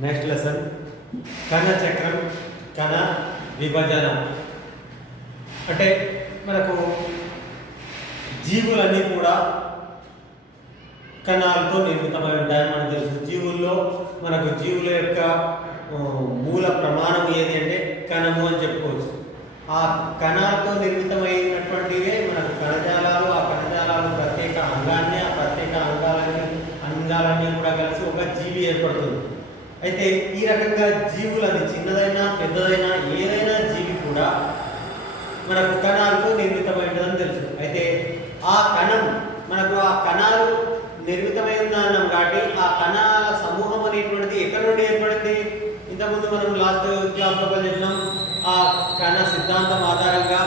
Next lesson కణ చక్రం, కణ విభజన. అంటే మనకు జీవులన్నీ కూడా కణాలతో నిర్మితమై ఉంటాయని మనకు తెలుసు. జీవుల యొక్క మూల ప్రమాణం ఏది అంటే కణము అని చెప్పుకోవచ్చు. ఆ కణాలతో నిర్మితమైనటువంటివే మనకు కణజాలాలు. ఆ కణజాలాలు ప్రత్యేక అంగాన్ని, ఆ ప్రత్యేక అంగాలన్నీ కూడా కలిసి ఒక జీవి ఏర్పడుతుంది. అయితే ఈ రకంగా జీవులు, అది చిన్నదైనా పెద్దదైనా ఏదైనా జీవి కూడా మనకు కణాలతో నిర్మితమైనదని తెలుసు. అయితే ఆ కణం మనకు ఆ కణాలు నిర్మితమై ఉందన్నాం కాబట్టి ఆ కణాల సమూహం అనేటువంటిది ఎక్కడి నుండి ఏర్పడింది? ఇంతకుముందు మనం లాస్ట్ క్లాస్లో చెప్పినాం. ఆ కణ సిద్ధాంతం ఆధారంగా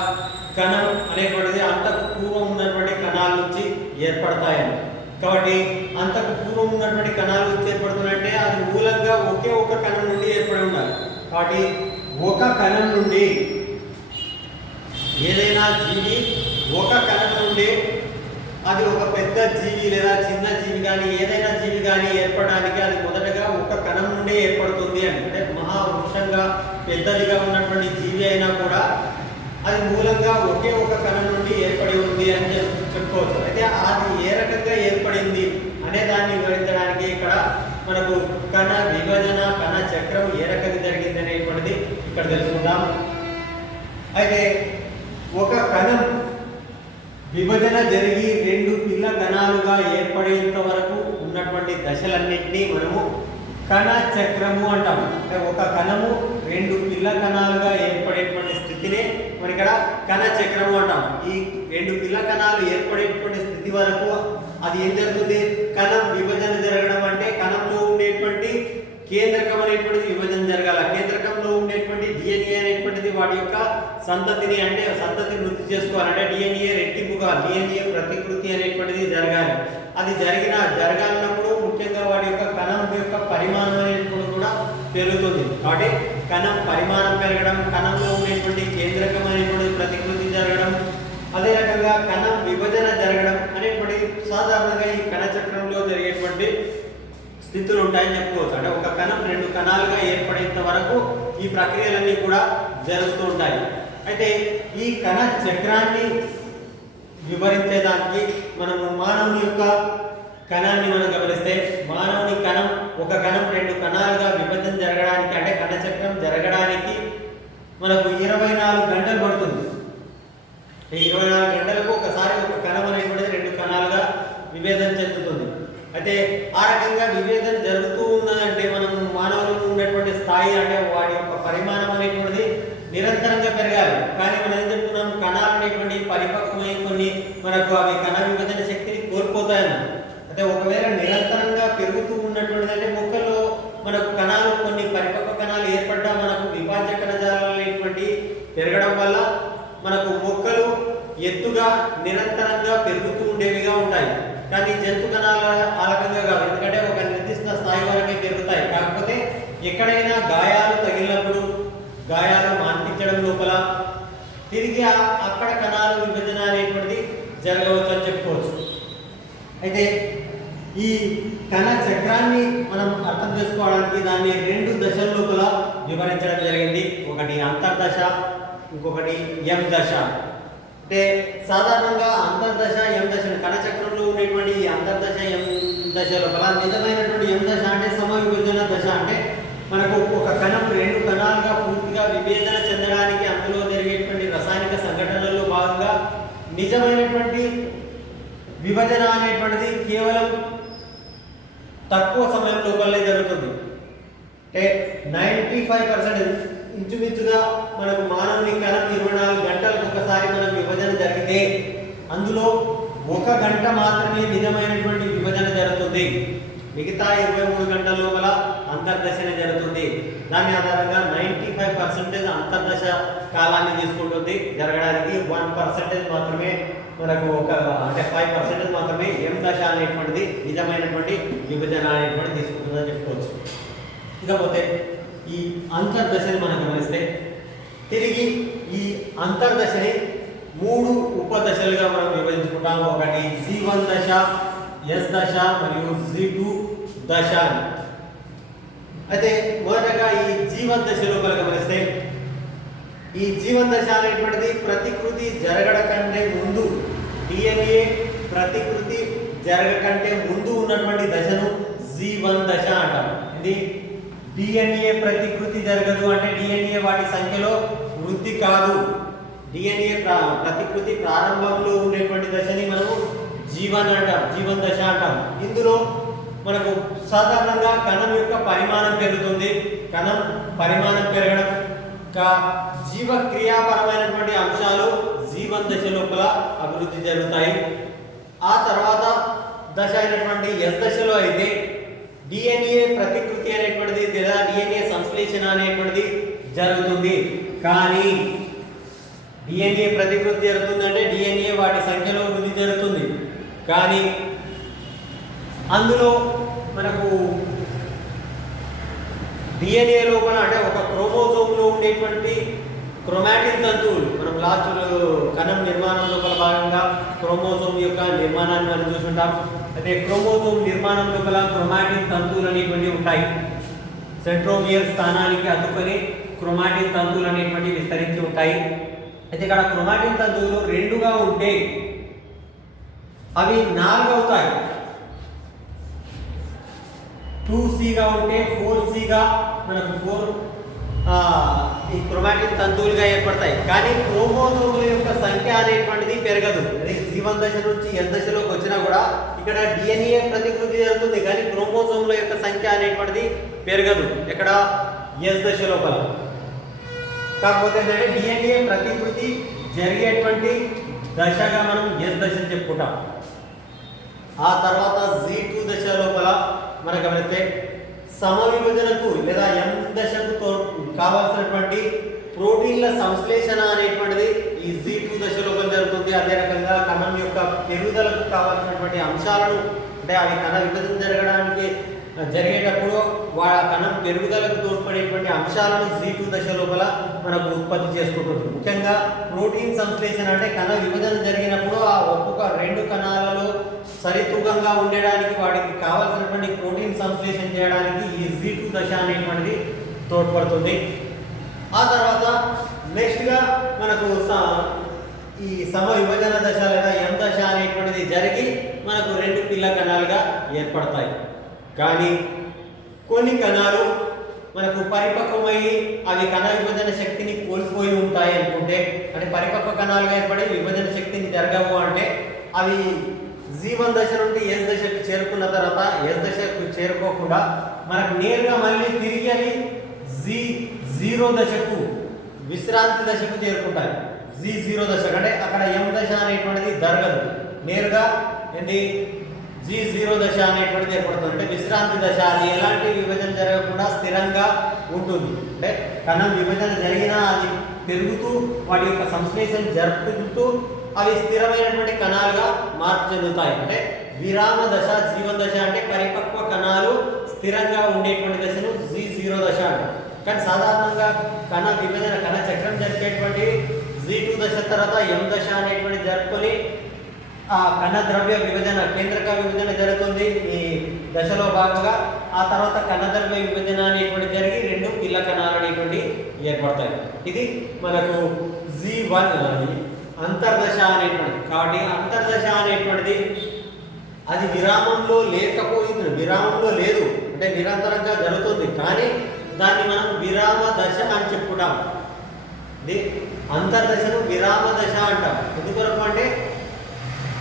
కణం అనేటువంటిది అంతకు పూర్వం ఉన్నటువంటి కణాల నుంచి ఏర్పడతాయని. కాబట్టి అంతకు పూర్వం ఉన్నటువంటి కణాల నుంచి ఏర్పడుతుందంటే అది మూలంగా ఒకే ఒక కణం నుండి ఏర్పడి ఉండాలి. కాబట్టి ఒక కణం నుండి ఏదైనా జీవి ఒక కణం నుండి అది ఒక పెద్ద జీవి లేదా చిన్న జీవి కానీ ఏదైనా జీవి కానీ ఏర్పడడానికి అది మొదటగా ఒక కణం నుండే ఏర్పడుతుంది అని. అంటే మహావృక్షంగా పెద్దదిగా ఉన్నటువంటి జీవి అయినా కూడా అది మూలంగా ఒకే ఒక కణం నుండి ఏర్పడి ఉంది అని చెప్పుకోవచ్చు. అయితే అది ఏ రకంగా ఏర్పడింది అనే దాన్ని వివరించడానికి ఇక్కడ మనకు కణ విభజన, కణ చక్రం ఏ రకంగా జరిగింది అనేటువంటిది ఇక్కడ తెలుసుకుందాం. అయితే ఒక కణం విభజన జరిగి రెండు పిల్ల కణాలుగా ఏర్పడేంత వరకు ఉన్నటువంటి దశలన్నింటినీ మనము కణ చక్రము అంటాము. అంటే ఒక కణము రెండు పిల్ల కణాలుగా ఏర్పడేటువంటి స్థితినే మనం ఇక్కడ కణ చక్రము అంటాం. ఈ రెండు పిల్ల కణాలు ఏర్పడేటువంటి స్థితి వరకు అది ఏం జరుగుతుంది? కణం విభజన జరగడం. అంటే కణంలో ఉండేటువంటి కేంద్రకం అనేటువంటిది విభజన జరగాల. కేంద్రకంలో ఉండేటువంటి డిఎన్ఏ అనేటువంటిది వాటి యొక్క సంతతిని, అంటే సంతతిని వృద్ధి చేసుకోవాలి. అంటే డిఎన్ఏ రెట్టింపుగా, డిఎన్ఏ ప్రతికృతి అనేటువంటిది జరగాలి. అది జరగాలన్నప్పుడు ముఖ్యంగా వాటి యొక్క కణం యొక్క పరిమాణం అనేటువంటి కూడా పెరుగుతుంది. కాబట్టి కణం పరిమాణం పెరగడం, కణంలో ఉండేటువంటి కేంద్రకం అనేటువంటి ప్రతికృతి జరగడం, అదే రకంగా కణం విభజన జరగడం అనేటువంటి సాధారణంగా ఈ కణ చక్రంలో జరిగేటువంటి స్థితులు ఉంటాయని చెప్పుకోవచ్చు. అంటే ఒక కణం రెండు కణాలుగా ఏర్పడేంత వరకు ఈ ప్రక్రియలన్నీ కూడా జరుగుతూ ఉంటాయి. అయితే ఈ కణ చక్రాన్ని వివరించేదానికి మనము మానవుని యొక్క కణాన్ని మనం గమనిస్తే, మానవుని కణం ఒక కణం రెండు కణాలుగా విభజన జరగడానికి, అంటే కణ చక్రం జరగడానికి మనకు 24 గంటలు పడుతుంది. 24 గంటలకు ఒకసారి ఒక కణం అనేటువంటిది రెండు కణాలుగా విభేదన చెందుతుంది. అయితే ఆ రకంగా విభేదన జరుగుతూ ఉన్నదంటే మనం మానవులకు ఉన్నటువంటి స్థాయి, అంటే వాటి యొక్క పరిమాణం అనేటువంటిది నిరంతరంగా పెరగాలి. కానీ మనం ఏం చెప్తున్నాం? కణాలు అనేటువంటి పరిపక్వమై కొన్ని మనకు అవి కణ విభజన శక్తిని కోల్పోతాయన్న. అయితే ఒకవేళ నిరంతరంగా పెరుగుతూ ఉన్నటువంటిది, అంటే మొక్కల్లో మనకు కణాలు కొన్ని పరిపక్వ కణాలు ఏర్పడ్డా మనకు విభాజ్య కణజాలాలు అనేటువంటి పెరగడం వల్ల మనకు మొక్కలు ఎత్తుగా నిరంతరంగా పెరుగుతూ ఉండేవిగా ఉంటాయి. కానీ జంతు కణాలు ఆ రకంగా కాదు. ఎందుకంటే ఒక నిర్దిష్ట స్థాయి వరకే పెరుగుతాయి. కాకపోతే ఎక్కడైనా గాయాలు తగిలినప్పుడు, గాయాలు మాన్పించడం లోపల తిరిగి అక్కడ కణాలు విభజన అనేటువంటిది జరగవచ్చు అని చెప్పుకోవచ్చు. అయితే ఈ కణ చక్రాన్ని మనం అర్థం చేసుకోవడానికి దాన్ని రెండు దశల లోపల వివరించడం జరిగింది. ఒకటి అంతర్దశ, ఇంకొకటి ఎం దశ. అంటే సాధారణంగా అంతర్దశ, ఎం దశ, కణచక్రంలో ఉండేటువంటి ఈ అంతర్దశ, ఎం దశ లోపల నిజమైనటువంటి ఎం దశ అంటే సమవిభజన దశ. అంటే మనకు ఒక కణం రెండు కణాలుగా పూర్తిగా విభేదన చెందడానికి అందులో జరిగేటువంటి రసాయనిక సంఘటనల్లో భాగంగా నిజమైనటువంటి విభజన అనేటువంటిది కేవలం తక్కువ సమయం లోపలనే జరుగుతుంది. అంటే 95% ఇంచుమించుగా మనకు మానవుని కణం 24 గంటలకు ఒకసారి మనకు విభజన జరిగితే అందులో 1 గంట మాత్రమే నిజమైనటువంటి విభజన జరుగుతుంది. మిగతా 23 గంటల లోపల అంతర్దశనే జరుగుతుంది. దాని ఆధారంగా 95% అంతర్దశ కాలాన్ని తీసుకుంటుంది జరగడానికి. 1% మాత్రమే మనకు అంటే 5% మాత్రమే ఎం దశ అనేటువంటిది నిజమైనటువంటి విభజన అనేటువంటిది తీసుకుంటుందని చెప్పుకోవచ్చు. ఇకపోతే ఈ అంతర్దశని మనం గమనిస్తే తిరిగి ఈ అంతర్దశని 3 ఉపదశలుగా మనం విభజించుకుంటాం. ఒకటి C1 దశ, S దశ మరియు C2 దశ. అయితే మొదటగా ఈ జీవన దశ లోపల గమనిస్తే ఈ జీవన దశ అనేటువంటిది ప్రతికృతి జరగడకంటే ముందు డిఎన్ఏ ప్రతికృతి జరగకంటే ముందు ఉన్నటువంటి దశను జీవన దశ అంటారు. ఇది డిఎన్ఏ ప్రతికృతి జరగదు అంటే డిఎన్ఏ వాటి సంఖ్యలో వృద్ధి కాదు. డిఎన్ఏ ప్రతికృతి ప్రారంభంలో ఉండేటువంటి దశని మనము జీవన అంటాం, జీవన దశ అంటాం. ఇందులో మనకు సాధారణంగా కణం యొక్క పరిమాణం పెరుగుతుంది. కణం పరిమాణం పెరగడం జీవక్రియాపరమైనటువంటి అంశాలు జీవన దశ లోపల అభివృద్ధి జరుగుతాయి. ఆ తర్వాత దశ అయినటువంటి ఎస్ దశలో అయితే డిఎన్ఏ ప్రతికృతి అనేటువంటిది లేదా డిఎన్ఏ సంశ్లేషణ అనేటువంటిది జరుగుతుంది. కానీ డిఎన్ఏ ప్రతికృతి జరుగుతుంది అంటే డిఎన్ఏ వాటి సంఖ్యలో వృద్ధి జరుగుతుంది. కానీ అందులో మనకు డిఎన్ఏ లోపల అంటే ఒక క్రోమోజోమ్లో ఉండేటువంటి క్రోమాటిన్ తంతువులు, మనం లాస్ట్ కణం నిర్మాణం లోపల భాగంగా క్రోమోజోమ్ యొక్క నిర్మాణాన్ని మనం చూసుకుంటాం. అయితే క్రోమోజోమ్ నిర్మాణం లోపల క్రోమాటిన్ తంతువులు అనేటువంటివి ఉంటాయి. సెంట్రోమియర్ స్థానానికి అతుకొని క్రోమాటిన్ తంతువులు అనేటువంటివి విస్తరించి ఉంటాయి. అయితే ఇక్కడ క్రోమాటిన్ తంతువులు రెండుగా ఉంటే అవి 4 అవుతాయి. 2Cగా ఉంటే 4Cగా మనకు 4 ఈ క్రోమాటిన్ తంతువులుగా ఏర్పడతాయి. కానీ క్రోమోజోముల యొక్క సంఖ్య అనేటువంటిది పెరగదు. అదే జీవన దశ నుంచి ఎస్ దశలోకి వచ్చినా కూడా ఇక్కడ డిఎన్ఏ ప్రతికృతి జరుగుతుంది, కానీ క్రోమోజోముల యొక్క సంఖ్య అనేటువంటిది పెరగదు ఇక్కడ ఎస్ దశ లోపల. కాకపోతే ఏంటంటే డిఎన్ఏ ప్రతికృతి జరిగేటువంటి దశగా మనం ఎస్ దశ చెప్పుకుంటాం. ఆ తర్వాత G2 దశ లోపల మనం గమనిస్తే సమవిభజనకు లేదా ఎం దశకు కావాల్సినటువంటి ప్రోటీన్ల సంశ్లేషణ అనేటువంటిది ఈ G2 దశ లోపల జరుగుతుంది. అదే రకంగా కణం యొక్క పెరుగుదలకు కావాల్సినటువంటి అంశాలను అంటే అవి కణ విభజన జరగడానికి జరిగేటప్పుడు కణం పెరుగుదలకు తోడ్పడేటువంటి అంశాలను G2 దశ లోపల మనకు ఉత్పత్తి చేసుకుంటుంది. ముఖ్యంగా ప్రోటీన్ సంశ్లేషణ అంటే కణ విభజన జరిగినప్పుడు ఆ ఒక్కొక్క 2 కణాలలో సరితూగంగా ఉండడానికి వాటికి కావాల్సినటువంటి ప్రోటీన్ సంశ్లేషణ చేయడానికి ఈ G2 దశ అనేటువంటిది తోడ్పడుతుంది. ఆ తర్వాత నెక్స్ట్గా మనకు ఈ సమ విభజన దశ లేదా ఎం దశ అనేటువంటిది జరిగి మనకు 2 పిల్ల కణాలుగా ఏర్పడతాయి. కానీ కొన్ని కణాలు మనకు పరిపక్వమయ్యి అవి కణ విభజన శక్తిని కోల్పోయి ఉంటాయి అనుకుంటే, అంటే పరిపక్వ కణాలుగా ఏర్పడి విభజన శక్తిని జరగవు అంటే అవి జీవన దశ నుండి ఎస్ దశకు చేరుకున్న తర్వాత ఎస్ దశకు చేరుకోకుండా మనకు నేరుగా మళ్ళీ తిరిగి అవి G0 దశకు విశ్రాంతి దశకు చేరుకుంటాయి. G0 దశ అంటే అక్కడ ఎం దశ అనేటువంటిది జరగదు, నేరుగా ఏంటి G0 దశ అనేటువంటిది ఏర్పడుతుంది. అంటే విశ్రాంతి దశ, అది ఎలాంటి విభజన జరగకుండా స్థిరంగా ఉంటుంది. అంటే కణం విభజన జరిగినా అది పెరుగుతూ వాటి యొక్క సంశ్లేషణ జరుపుతూ అవి స్థిరమైనటువంటి కణాలుగా మార్పు చెందుతాయి. అంటే విరామ దశ జీవన దశ అంటే పరిపక్వ కణాలు స్థిరంగా ఉండేటువంటి దశను G0 దశ అంటారు. కానీ సాధారణంగా కణ విభజన కణ చక్రం జరిగేటువంటి G2 దశ తర్వాత ఎం దశ అనేటువంటి జరుపుకొని ఆ కణ ద్రవ్య విభజన కేంద్రక విభజన జరుగుతుంది ఈ దశలో భాగంగా. ఆ తర్వాత కణ ద్రవ్య విభజన అనేటువంటి జరిగి 2 పిల్ల కణాలు అనేటువంటి ఏర్పడతాయి. ఇది మనకు G1 అంతర్దశ అనేటువంటిది. కాబట్టి అంతర్దశ అనేటువంటిది అది విరామంలో లేకపోయింది, విరామంలో లేదు, అంటే నిరంతరంగా జరుగుతుంది, కానీ దాన్ని మనం విరామ దశ అని చెప్పుకుంటాం. ఇది అంతర్దశను విరామ దశ అంటాం. ఎందుకొరకు అంటే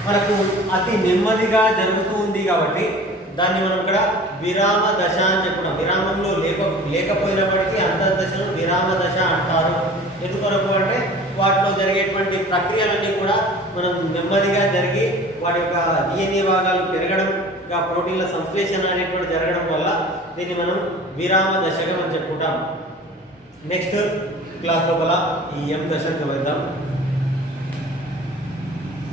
మనకు అతి నెమ్మదిగా జరుగుతూ ఉంది కాబట్టి దాన్ని మనం ఇక్కడ విరామ దశ అని చెప్పుకున్నాం. విరామంలో లేకపోయినప్పటికీ అంతర్దశను విరామ దశ అంటారు. ఎందుకొరకు అంటే వాటిలో జరిగేటువంటి ప్రక్రియలన్నీ కూడా మనం నెమ్మదిగా జరిగి వాటి యొక్క డిఎన్ఏ భాగాలు పెరగడం, ప్రోటీన్ల సంశ్లేషణ అనేటువంటి జరగడం వల్ల దీన్ని మనం విరామ దశగా మనం చెప్పుకుంటాం. నెక్స్ట్ క్లాస్ లోపల ఈ ఎం దశను వెళ్దాం.